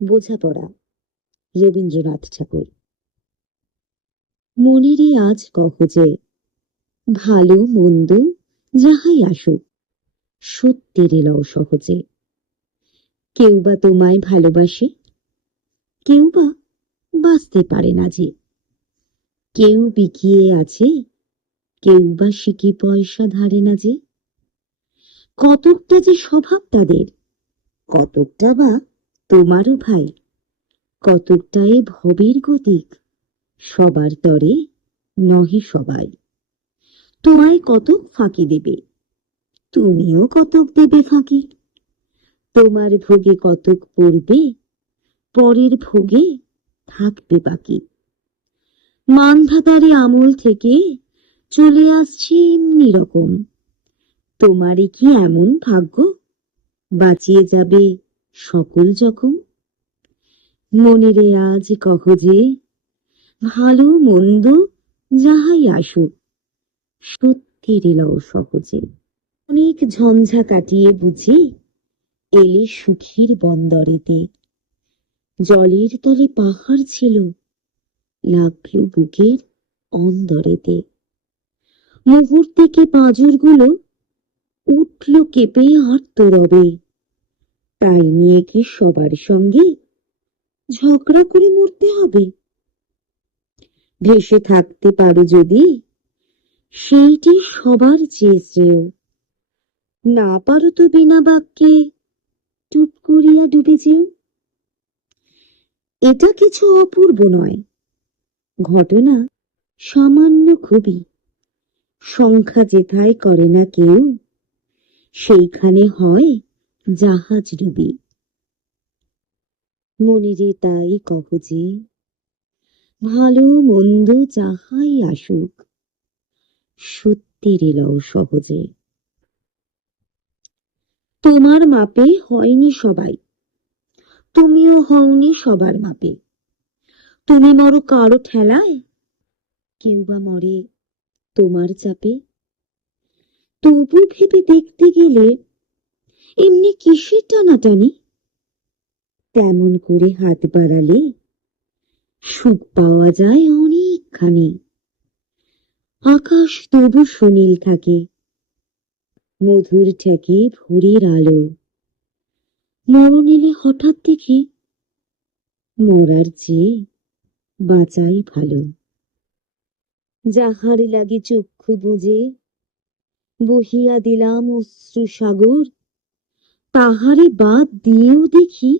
বোঝাপড়া, রবীন্দ্রনাথ ঠাকুর। মনেরই আজ কহ যে, ভালো মন্দ যাহাই আসুক, সত্যের এলাও সহজে। কেউ বা তোমায় ভালোবাসে, কেউ বা বাঁচতে পারে না যে। কেউ বিকিয়ে আছে, কেউ বা সিকি পয়সা ধারে না যে। কতকটা যে স্বভাব তাদের, কতকটা বা তোমারও ভাই, কতকটাই ভবের গতিক, সবার তরে নহে সবাই। তোমায় কতক ফাঁকি দেবে, তুমিও কতক দেবে ফাঁকি। তোমার ভোগে কতক পড়বে, পরের ভোগে থাকবে বাকি। মানধাতারি আমল থেকে চলে আসছে এমনি রকম। তোমারই কি এমন ভাগ্য, বাঁচিয়ে যাবে সকল জখম? মনেরে আজ কহ যে, ভালো মন্দ যাহাই আসুক, সত্যের এলাও সহজে। অনেক ঝঞ্ঝা কাটিয়ে বুঝি এলে সুখীর বন্দরেতে। জলের তলে পাহাড় ছিল, লাগলো বুকের অন্দরেতে। মুহূর্তে পাঁজরগুলো উঠল কেঁপে আর্তরবে। তাই নিয়ে কি সবার সঙ্গে ঝগড়া করে মরতে হবে? ভেসে থাকতে পারো যদি, সেইটি সবার চেয়ে শ্রেয়। না পারো তো বিনা বাক্যে টুপ করিয়া ডুবে যেও। এটা কিছু অপূর্ব নয়, ঘটনা সামান্য খুবই। সংখ্যা যেথায় করে না কেউ, সেইখানে হয় জাহাজ ডুবি। মনেরে তাই কহ যে, ভালো মন্দ যাহাই আসুক, সত্যের এলাও সহজে। তোমার মাপে হয়নি সবাই, তুমিও হওনি সবার মাপে। তুমি মরো কারো ঠেলায়, কেউ বা মরে তোমার চাপে। তবু ভেবে দেখতে গেলে এমনি কিসের টানাটানি? তেমন করে হাত বাড়ালে সুখ পাওয়া যায় অনেকখানি। আকাশ তবু সুনীল থাকে, মধুর ঠেকে ভোরের আলো। মরণ এলে হঠাৎ দেখি, মরার চেয়ে বাঁচাই ভালো। যাহার লাগে চক্ষু বুজে বহিয়া দিলাম অশ্রু সাগর, তাহারে বাদ দিয়েও দেখি